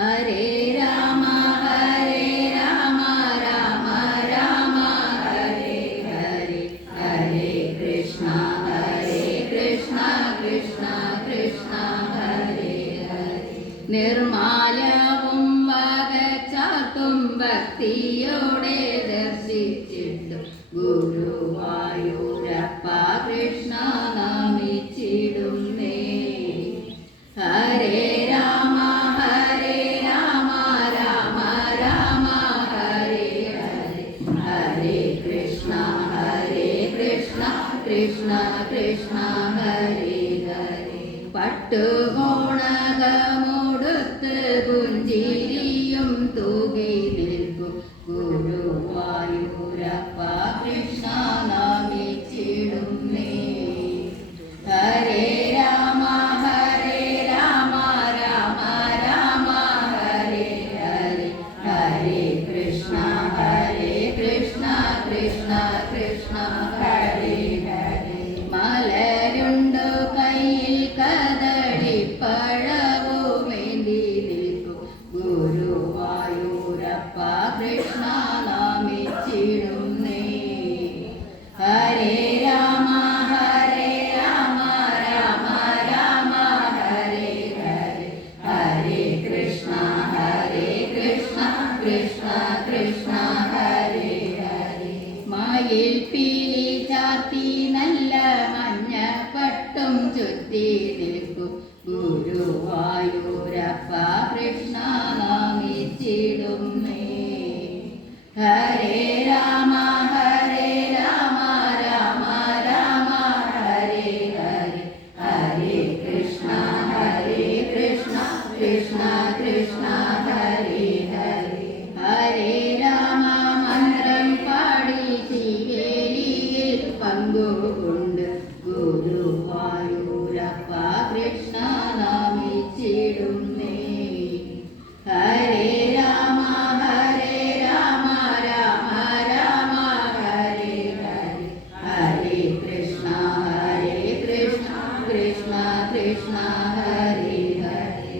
ഹരേ രാമ രാമ രാമ രാമ ഹരേ ഹരേ ഹരേ കൃഷ്ണ കൃഷ്ണ കൃഷ്ണ ഹരേ ഹരേ നിർമാല്യവും വകച്ചാർത്തും ഭക്തിയോടെ ദർശിച്ചിട്ടും ഗുരുവായൂരപ്പ കൃഷ്ണ നമിച്ചിടുന്നേ. ഹരേ രാമ രാമ രാമ ഹരേ ഹരേ ഹരേ കൃഷ്ണ കൃഷ്ണ കൃഷ്ണ ഹരേ ഹരേ പട്ടുകോണകമോടുത്ത് പുഞ്ചിരിയും തൂകി നിൽക്കും ഗുരുവായൂരപ്പ കൃഷ്ണ നമിച്ചിടുന്നേ. ഹരേ രാമ രാമ രാമ ഹരേ ഹരേ ഹരേ കൃഷ്ണ കൃഷ്ണ കൃഷ്ണ ഹരേ ഹരേ മലരുണ്ടു കയ്യിൽ കദളിപ്പഴവുമേന്തി നിൽക്കും ഗുരുവായൂരപ്പ കൃഷ്ണ നമിച്ചിടുന്നേ. ഹരേ രാമ രാമ രാമ ഹരേ ഹരേ ഹരേ കൃഷ്ണ കൃഷ്ണ കൃഷ്ണ ഹരേ ഹരേ മയിൽ പീലി ചാർത്തി നല്ല മഞ്ഞപ്പട്ടും ചുറ്റി നിൽക്കും ഗുരുവായൂരപ്പ കൃഷ്ണ നമിച്ചിടുന്നേ. ഹരേ